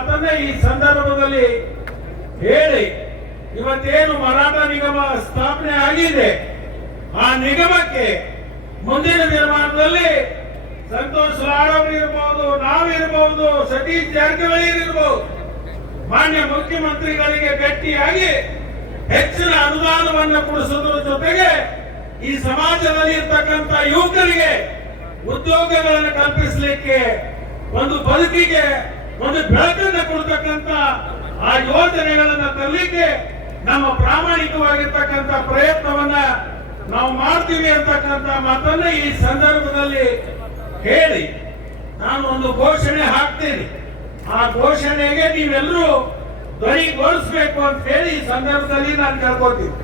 ಮಾತನ್ನ ಈ ಸಂದರ್ಭದಲ್ಲಿ ಹೇಳಿ, ಇವತ್ತೇನು ಮರಾಠ ನಿಗಮ ಸ್ಥಾಪನೆ ಆಗಿದೆ, ಆ ನಿಗಮಕ್ಕೆ ಮುಂದಿನ ನಿರ್ಮಾಣದಲ್ಲಿ ಸಂತೋಷ್ ಲಾಡ್ ಅವರು ಇರಬಹುದು, ನಾವಿರಬಹುದು, ಸತೀಶ್ ಜಾರಕಿಹೊಳಿ ಇರಬಹುದು, ಮಾನ್ಯ ಮುಖ್ಯಮಂತ್ರಿಗಳಿಗೆ ಭೇಟಿಯಾಗಿ ಹೆಚ್ಚಿನ ಅನುದಾನವನ್ನು ಕೊಡಿಸುವುದರ ಜೊತೆಗೆ ಈ ಸಮಾಜದಲ್ಲಿ ಇರ್ತಕ್ಕಂಥ ಯುವಕರಿಗೆ ಉದ್ಯೋಗಗಳನ್ನು ಕಲ್ಪಿಸಲಿಕ್ಕೆ, ಒಂದು ಬದುಕಿಗೆ ಒಂದು ಬೆಳಕನ್ನು ಕೊಡ್ತಕ್ಕಂಥ ಆ ಯೋಜನೆಗಳನ್ನ ತರಲಿಕ್ಕೆ ನಮ್ಮ ಪ್ರಾಮಾಣಿಕವಾಗಿರ್ತಕ್ಕಂಥ ಪ್ರಯತ್ನವನ್ನ ನಾವು ಮಾಡ್ತೀವಿ ಅಂತಕ್ಕಂಥ ಮಾತನ್ನ ಈ ಸಂದರ್ಭದಲ್ಲಿ ಹೇಳಿ ನಾನು ಒಂದು ಘೋಷಣೆ ಹಾಕ್ತೇನೆ. ಆ ಘೋಷಣೆಗೆ ನೀವೆಲ್ಲರೂ ಧ್ವನಿಗೊಳಿಸಬೇಕು ಅಂತ ಹೇಳಿ ಈ ಸಂದರ್ಭದಲ್ಲಿ ನಾನು ಕೇಳ್ಕೊತೀನಿ.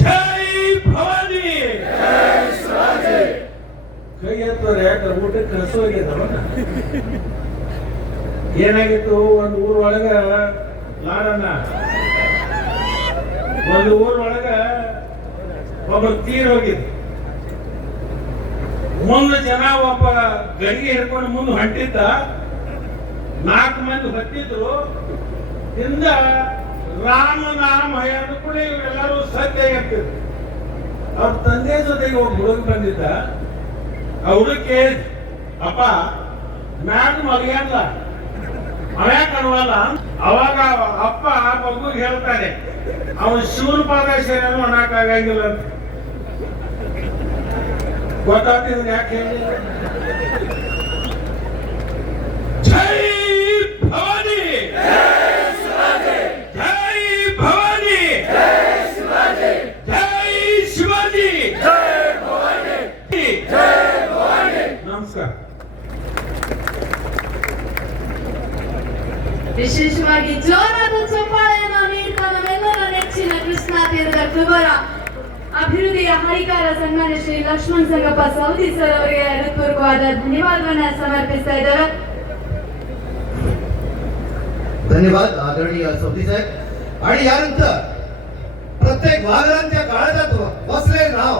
ಜೈ ಭವಾನಿ, ಕೈ ಎತ್ತೋರೆ ಯಾಕೆ ಊಟಕ್ಕೆ ಹಸುವಾಗ್ಯದವ. ಏನಾಗಿತ್ತು, ಒಂದು ಊರೊಳಗ ಲಾಡಣ್ಣ, ಒಂದು ಊರೊಳಗ ಒಬ್ಬ ತೀರ್ ಹೋಗಿದ್ದು. ಮುಂದೆ ಜನ ಒಬ್ಬ ಗಡಿಗೆ ಹಿಡ್ಕೊಂಡು ಮುಂದೆ ಹೊಂಟಿದ್ದ, 4 ಮಂದಿ ಹೊತ್ತಿದ್ರು. ಹಿಂದ ರಾಮ ನಾಮ ಕೂಡ ಇವರೆಲ್ಲರೂ ಸತ್ಯ ಆಗ್ತಿದ್ರು. ಅವ್ರ ತಂದೆ ಜೊತೆಗೆ ಒಬ್ಬ ಹುಡುಗ ಬಂದಿದ್ದ. ಆ ಹುಡುಗ ಕೇಳಿದ್, ಅಪ್ಪ ಮ್ಯಾಗ ಮಲಗ್ಯಾನ್ಲ ಅವೇ ಕಾಣುವಲ್ಲ. ಅವಾಗ ಅಪ್ಪ ಮಗು ಹೇಳ್ತಾನೆ, ಅವನು ಶಿವನ ಪಾದ ಸೇರನು ಅನ್ನಕ್ಕಾಗಂಗಿಲ್ಲ ಅಂತ. ಗೊತ್ತಾಗ್ತಿದ್ ಯಾಕೆ ಹೇಳಿ. ಜೈ ಭವಾನಿ, ಜೈ ಭವಾನಿ, ಜೈ ಶಿವಾಜಿ, ನಮಸ್ಕಾರ. ವಿಶೇಷವಾಗಿ ಜೋರಾದ ಚಪ್ಪಾಳೆಯನ್ನು ನೀಡ್ತಾ ನಮ್ಮೆಲ್ಲರ ನೆಚ್ಚಿನ ಕೃಷ್ಣಾ ತೀರದ ಕುಬರ ಅಭಿವೃದ್ಧಿಯ ಹರಿಕಾರ ಸನ್ಮಾನ್ಯ ಶ್ರೀ ಲಕ್ಷ್ಮಣ್ ಸಂಗಪ್ಪ ಸೌದಿ ಸರ್ ಅವರಿಗೆ ಹೃತ್ಪೂರ್ವಕವಾದ ಧನ್ಯವಾದವನ್ನ ಸಮರ್ಪಿಸ್ತಾ ಇದ್ದಾರೆ. धन्यवाद आदरणीय सौदी साहेब. आणि यानंतर प्रत्येक वाघरांच्या काळजात बसले नाव